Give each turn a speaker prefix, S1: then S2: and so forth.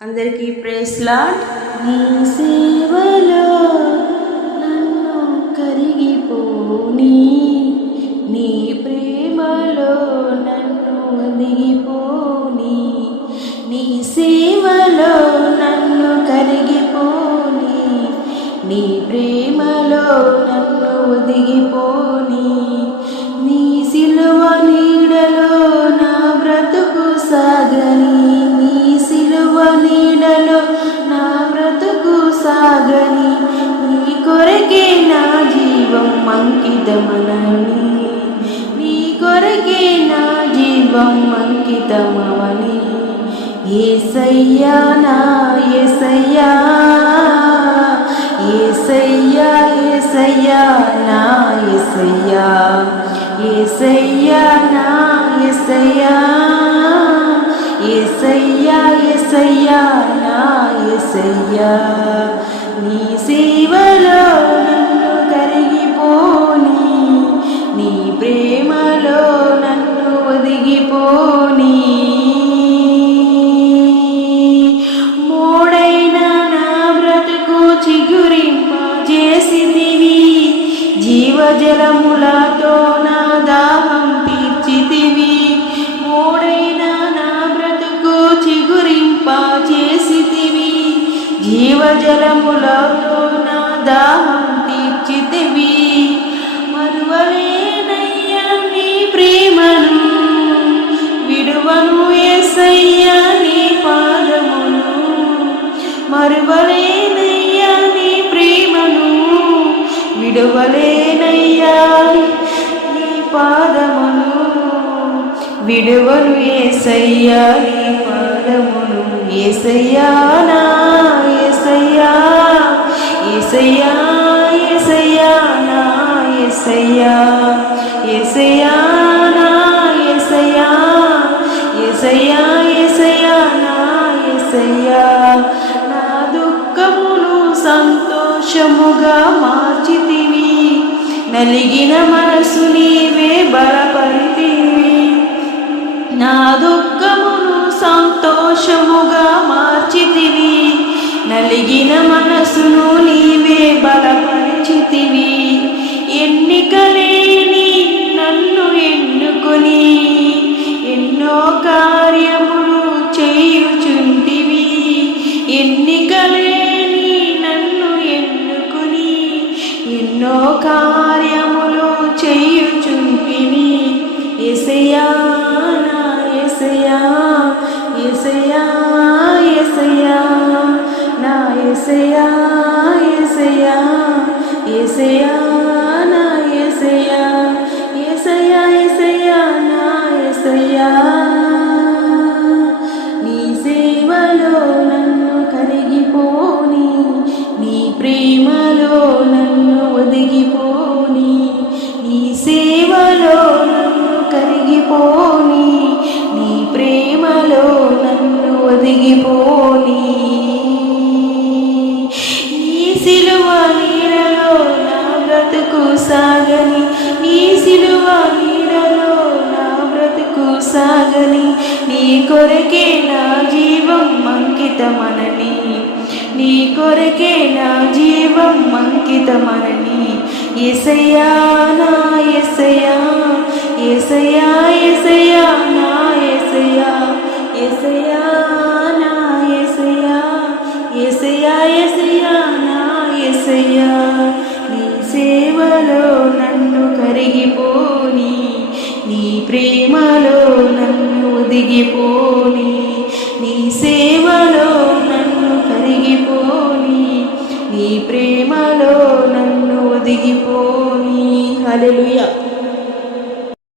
S1: అందరికీ praise lord నీ సేవలో నన్ను కరిగిపోనీ. జీవం అంకితమనని. నీ కొరకే నా జీవం అంకితమవని. ఏసయ్యా నా ఏసయ్యా ఏసయ్యా ఏసయ్యా నా ఏసయ్యా ఏసయ్యా నా ఏసయ్యా ఏసయ్యా ఏసయ్యా నా ఏసయ్యా. నీ సేవలో జీవజలములతో నా దాహం తీర్చితివి. మరువలేనయ్యా నీ ప్రేమను విడువను ఏసయ్యా నీ పాదమును. మరువలేనయ్యా నీ ప్రేమను విడువలేనయ్యా నీ పాదమును. విడువను ఏసయ్యా నీ పాదమును ఏసయ్యా నా ఏసయ్యా ఏసయ్యా ఏసయ్యా నా ఏసయ్యా ఏసయ్యా నా ఏసయ్యా ఏసయ్యా ఏసయ్యా నా ఏసయ్యా. నా దుఃఖమును సంతోషముగా మార్చితివి నలిగిన మనసు నీవే బలపరితివి. నా దుఃఖమును సంతో నలిగిన మనసును నీవే బలపరిచితివి. ఎన్నికలేని నన్ను ఎన్నుకొని ఎన్నో కార్యములు చేయుచుంటివి. ఎన్నికలేని నన్ను ఎన్నుకొని ఎన్నో కార్యము ఎసయా ఎసయా ఎసయా నా ఎసయా ఎసయా ఎసయా నా ఎసయా నీ సేవలో నన్ను కరిగిపోని నీ ప్రేమలో నన్ను ఒదిగిపోని నీ సేవలో నన్ను కరిగిపోని కొరకే నా జీవం అంకితమనని? నీ కొరకే నా జీవం అంకితమనని? ఎసయా నా ఎసయా ఎసయా ఎసయా నా ఎసయా ఎసయా నా ఎసయా ఎసయా ఎసయా నా ఎసయా నీ సేవలో నన్ను కరిగిపోని నీ ప్రేమలో దిగిపోని నీ సేవలో నన్ను కరిగిపోని నీ ప్రేమలో నన్ను ఒదిగిపోని. హల్లెలూయా.